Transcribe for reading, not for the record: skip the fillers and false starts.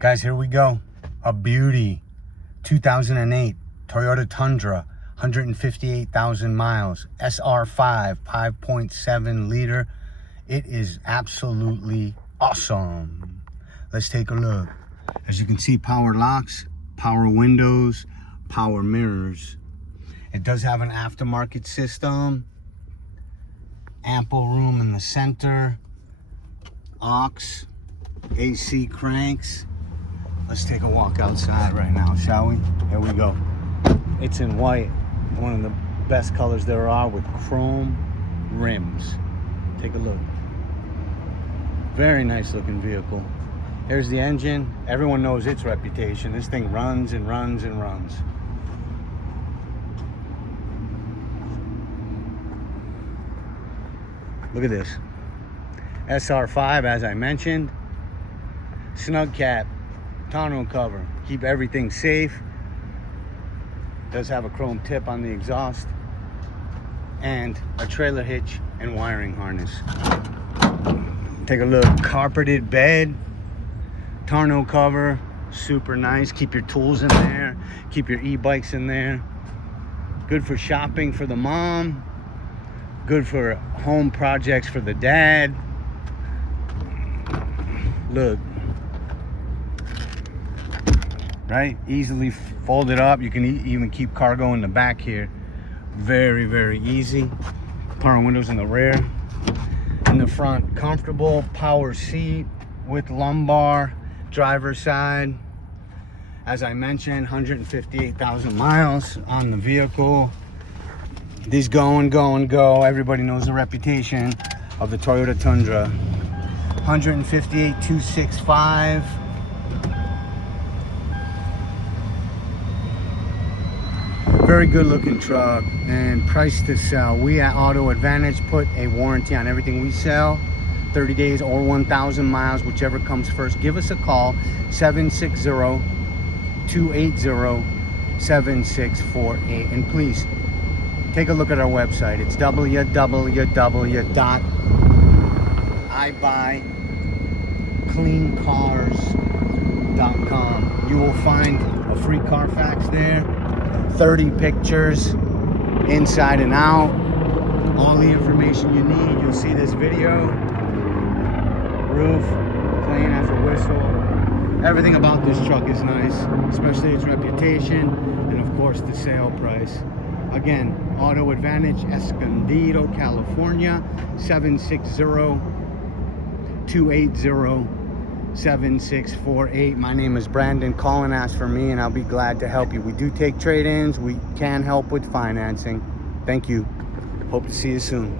Guys, here we go. A beauty. 2008 Toyota Tundra, 158,000 miles. SR5, 5.7 liter. It is absolutely awesome. Let's take a look. As you can see, power locks, power windows, power mirrors. It does have an aftermarket system. Ample room in the center. Aux, AC cranks. Let's take a walk outside right now, shall we? Here we go. It's in white, one of the best colors there are, with chrome rims. Take a look. Very nice looking vehicle. Here's the engine. Everyone knows its reputation. This thing runs and runs and runs. Look at this. SR5, as I mentioned. Snug cap, tonneau cover, keep everything safe. Does have a chrome tip on the exhaust, and a trailer hitch and wiring harness. Take a look. Carpeted bed, tonneau cover, super nice. Keep your tools in there, keep your e-bikes in there. Good for shopping for the mom, good for home projects for the dad. Look, right? Easily fold it up. You can even keep cargo in the back here. Very, very easy. Power windows in the rear. In the front, comfortable power seat with lumbar, driver's side. As I mentioned, 158,000 miles on the vehicle. These go and go and go. Everybody knows the reputation of the Toyota Tundra. 158,265. Very good looking truck and price to sell. We at Auto Advantage put a warranty on everything we sell, 30 days or 1,000 miles, whichever comes first. Give us a call, 760-280-7648, and please take a look at our website. It's www.ibuycleancars.com. You will find a free Carfax there, 30 pictures inside and out, all the information you need. You'll see this video. Roof clean as a whistle. Everything about this truck is nice, especially its reputation and of course the sale price. Again, Auto Advantage, Escondido, California, 760-280-7648. My name is Brandon. Call and ask for me and I'll be glad to help you. We do take trade-ins. We can help with financing. Thank you. Hope to see you soon.